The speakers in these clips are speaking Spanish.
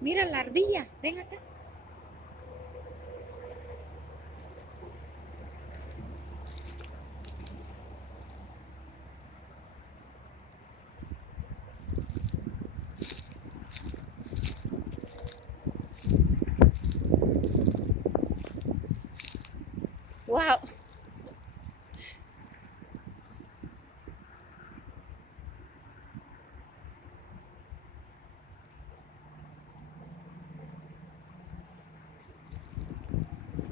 Mira la ardilla, ven acá. Wow.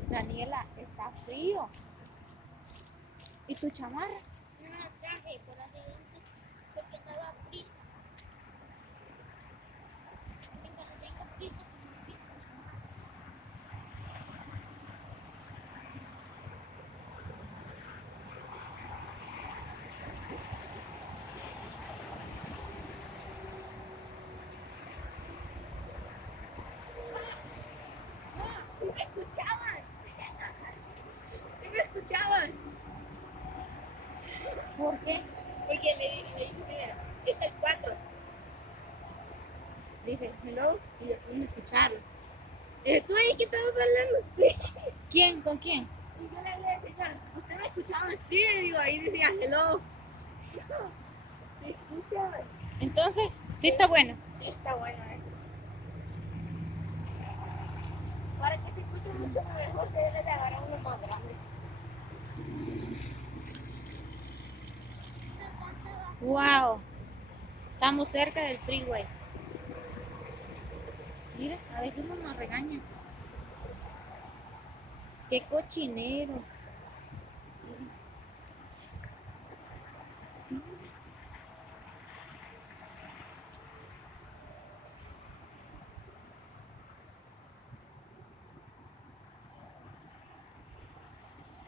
Daniela, está frío. ¿Y tu chamarra? No la traje por accidente porque estaba prisa. Y cuando tengo prisa se me olvida. ¿Sí me escuchaban? ¿Sí me escuchaban? ¿Por qué? Porque le dije, señora, es el 4. Le dije, hello, y después me escucharon. Le dije, ¿tú ahí qué estabas hablando? Sí. ¿Quién? ¿Con quién? Y yo le dije, señora, ¿usted me escuchaba? Sí, digo, ahí decía, hello. Sí, escucha. Entonces, sí está bueno. Sí, está bueno esto. Para que se escuche mucho mejor, se debe de agarrar uno más grande. Wow. Estamos cerca del freeway. Mira, a veces uno nos regaña. Qué cochinero.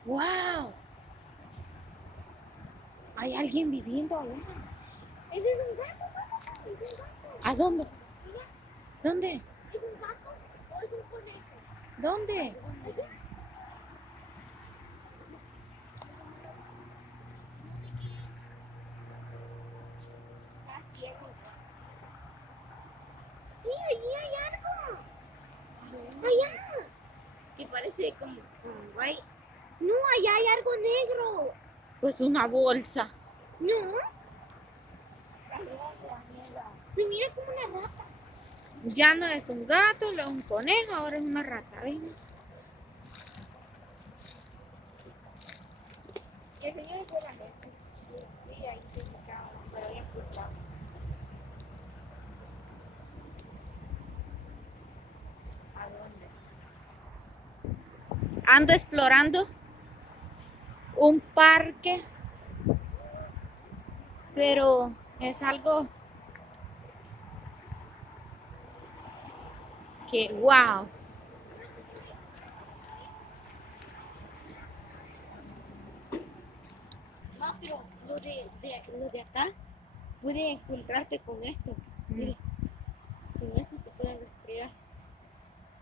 Wow. Hay alguien viviendo ahora. Ese es un gato, mamá. Es un gato. ¿A dónde? Mira, ¿Dónde? ¿es un gato o es un conejo? ¿Dónde? Allá. Está ciego. Sí, allí hay algo. Allá. Que parece como guay. No, allá hay algo negro. Pues una bolsa. No. Se mira como una rata. Ya no es un gato, no es un conejo, ahora es una rata. ¿Ven? El señor es buena gente. Sí, ahí se escuchaba, pero bien escuchado. ¿A dónde? Ando explorando un parque, pero es algo que, wow. No, pero lo de acá, puede encontrarte con esto. Mire, con esto te pueden rastrear.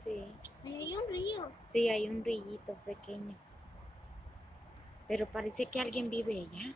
Sí, Ahí hay un río. sí, hay un rillito pequeño. Pero parece que alguien vive allá.